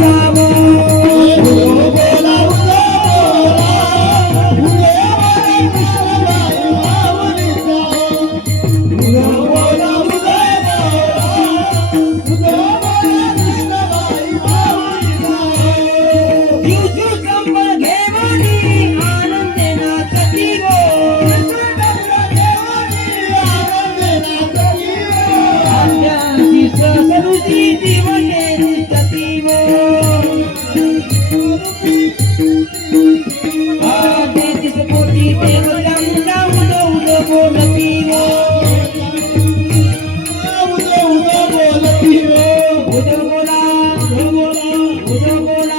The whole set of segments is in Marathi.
Bravo. बोला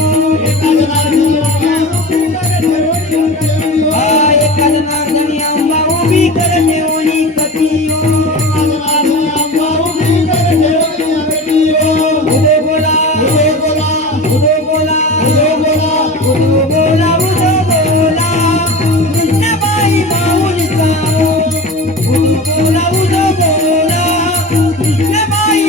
बोला उदो बोला कृष्णबाई